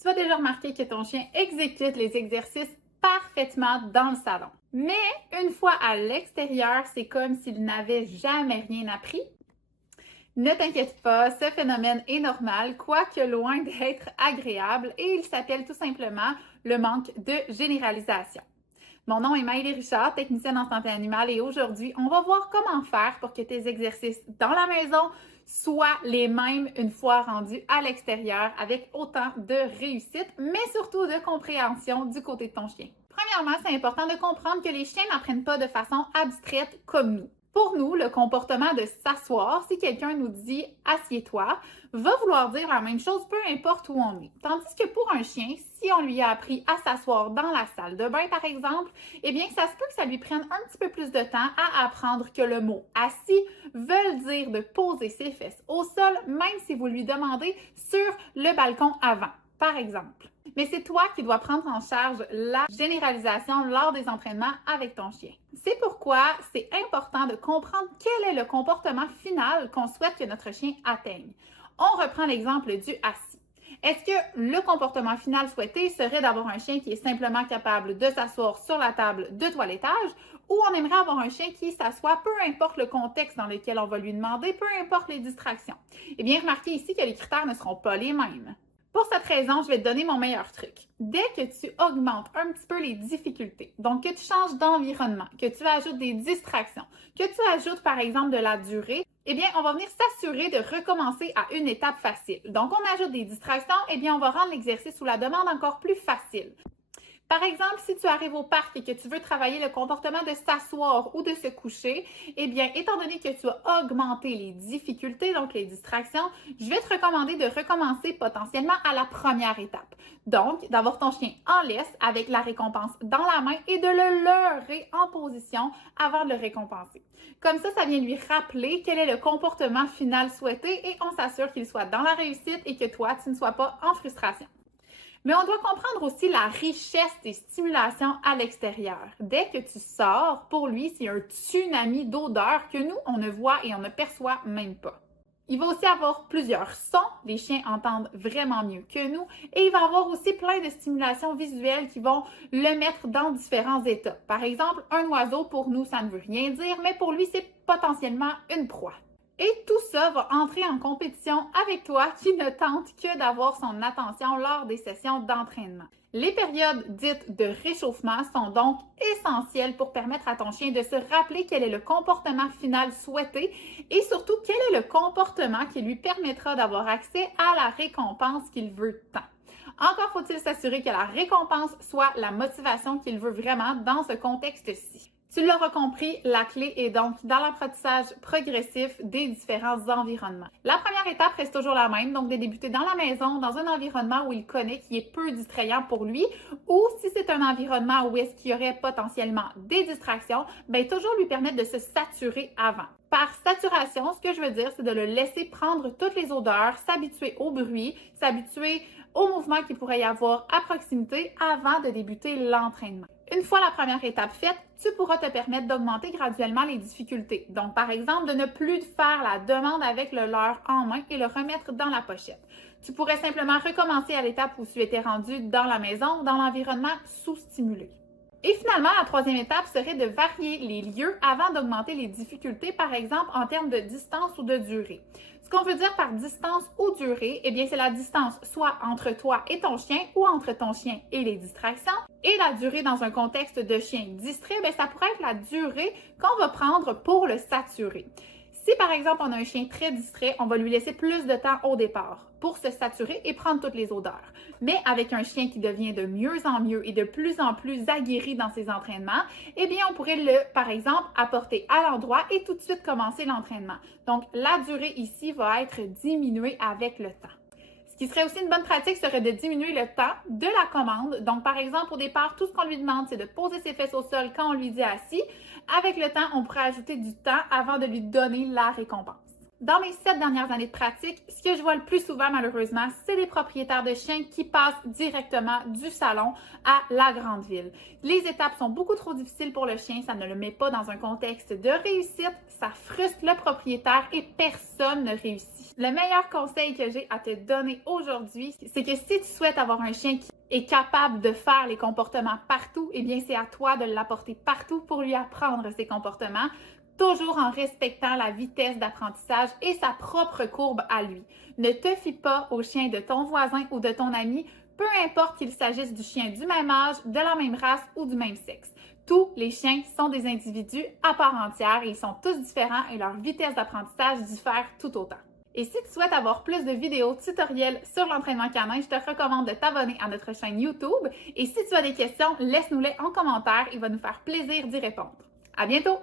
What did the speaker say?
Tu vas déjà remarquer que ton chien exécute les exercices parfaitement dans le salon. Mais une fois à l'extérieur, c'est comme s'il n'avait jamais rien appris. Ne t'inquiète pas, ce phénomène est normal, quoique loin d'être agréable, et il s'appelle tout simplement le manque de généralisation. Mon nom est Maëlie Richard, technicienne en santé animale, et aujourd'hui, on va voir comment faire pour que tes exercices dans la maison soient les mêmes une fois rendus à l'extérieur avec autant de réussite, mais surtout de compréhension du côté de ton chien. Premièrement, c'est important de comprendre que les chiens n'apprennent pas de façon abstraite comme nous. Pour nous, le comportement de s'asseoir, si quelqu'un nous dit « assieds-toi », va vouloir dire la même chose peu importe où on est. Tandis que pour un chien, si on lui a appris à s'asseoir dans la salle de bain, par exemple, eh bien, ça se peut que ça lui prenne un petit peu plus de temps à apprendre que le mot « assis » veut dire de poser ses fesses au sol, même si vous lui demandez sur le balcon avant, par exemple. Mais c'est toi qui dois prendre en charge la généralisation lors des entraînements avec ton chien. C'est pourquoi c'est important de comprendre quel est le comportement final qu'on souhaite que notre chien atteigne. On reprend l'exemple du assis. Est-ce que le comportement final souhaité serait d'avoir un chien qui est simplement capable de s'asseoir sur la table de toilettage ou on aimerait avoir un chien qui s'assoit peu importe le contexte dans lequel on va lui demander, peu importe les distractions? Eh bien, remarquez ici que les critères ne seront pas les mêmes. Pour cette raison, je vais te donner mon meilleur truc. Dès que tu augmentes un petit peu les difficultés, donc que tu changes d'environnement, que tu ajoutes des distractions, que tu ajoutes par exemple de la durée, eh bien, on va venir s'assurer de recommencer à une étape facile. Donc, on ajoute des distractions, eh bien, on va rendre l'exercice ou la demande encore plus facile. Par exemple, si tu arrives au parc et que tu veux travailler le comportement de s'asseoir ou de se coucher, eh bien, étant donné que tu as augmenté les difficultés, donc les distractions, je vais te recommander de recommencer potentiellement à la première étape. Donc, d'avoir ton chien en laisse avec la récompense dans la main et de le leurrer en position avant de le récompenser. Comme ça vient lui rappeler quel est le comportement final souhaité et on s'assure qu'il soit dans la réussite et que toi, tu ne sois pas en frustration. Mais on doit comprendre aussi la richesse des stimulations à l'extérieur. Dès que tu sors, pour lui, c'est un tsunami d'odeurs que nous, on ne voit et on ne perçoit même pas. Il va aussi avoir plusieurs sons, les chiens entendent vraiment mieux que nous, et il va avoir aussi plein de stimulations visuelles qui vont le mettre dans différents états. Par exemple, un oiseau, pour nous, ça ne veut rien dire, mais pour lui, c'est potentiellement une proie. Et tout ça va entrer en compétition avec toi qui ne tente que d'avoir son attention lors des sessions d'entraînement. Les périodes dites de réchauffement sont donc essentielles pour permettre à ton chien de se rappeler quel est le comportement final souhaité et surtout quel est le comportement qui lui permettra d'avoir accès à la récompense qu'il veut tant. Encore faut-il s'assurer que la récompense soit la motivation qu'il veut vraiment dans ce contexte-ci. Tu l'auras compris, la clé est donc dans l'apprentissage progressif des différents environnements. La première étape reste toujours la même, donc de débuter dans la maison, dans un environnement où il connaît, qui est peu distrayant pour lui, ou si c'est un environnement où est-ce qu'il y aurait potentiellement des distractions, bien toujours lui permettre de se saturer avant. Par saturation, ce que je veux dire, c'est de le laisser prendre toutes les odeurs, s'habituer au bruit, s'habituer aux mouvements qu'il pourrait y avoir à proximité avant de débuter l'entraînement. Une fois la première étape faite, tu pourras te permettre d'augmenter graduellement les difficultés. Donc, par exemple, de ne plus faire la demande avec le leurre en main et le remettre dans la pochette. Tu pourrais simplement recommencer à l'étape où tu étais rendu dans la maison, dans l'environnement sous-stimulé. Et finalement, la troisième étape serait de varier les lieux avant d'augmenter les difficultés, par exemple en termes de distance ou de durée. Ce qu'on veut dire par distance ou durée, eh bien c'est la distance soit entre toi et ton chien ou entre ton chien et les distractions. Et la durée dans un contexte de chien distrait, bien, ça pourrait être la durée qu'on va prendre pour le saturer. Si par exemple on a un chien très distrait, on va lui laisser plus de temps au départ pour se saturer et prendre toutes les odeurs. Mais avec un chien qui devient de mieux en mieux et de plus en plus aguerri dans ses entraînements, eh bien on pourrait par exemple, apporter à l'endroit et tout de suite commencer l'entraînement. Donc la durée ici va être diminuée avec le temps. Ce qui serait aussi une bonne pratique serait de diminuer le temps de la commande. Donc, par exemple, au départ, tout ce qu'on lui demande, c'est de poser ses fesses au sol quand on lui dit assis. Avec le temps, on pourrait ajouter du temps avant de lui donner la récompense. Dans mes 7 dernières années de pratique, ce que je vois le plus souvent, malheureusement, c'est des propriétaires de chiens qui passent directement du salon à la grande ville. Les étapes sont beaucoup trop difficiles pour le chien, ça ne le met pas dans un contexte de réussite, ça frustre le propriétaire et personne ne réussit. Le meilleur conseil que j'ai à te donner aujourd'hui, c'est que si tu souhaites avoir un chien qui est capable de faire les comportements partout, eh bien c'est à toi de l'apporter partout pour lui apprendre ces comportements, toujours en respectant la vitesse d'apprentissage et sa propre courbe à lui. Ne te fie pas au chien de ton voisin ou de ton ami, peu importe qu'il s'agisse du chien du même âge, de la même race ou du même sexe. Tous les chiens sont des individus à part entière et ils sont tous différents et leur vitesse d'apprentissage diffère tout autant. Et si tu souhaites avoir plus de vidéos tutoriels sur l'entraînement canin, je te recommande de t'abonner à notre chaîne YouTube. Et si tu as des questions, laisse-nous-les en commentaire, il va nous faire plaisir d'y répondre. À bientôt!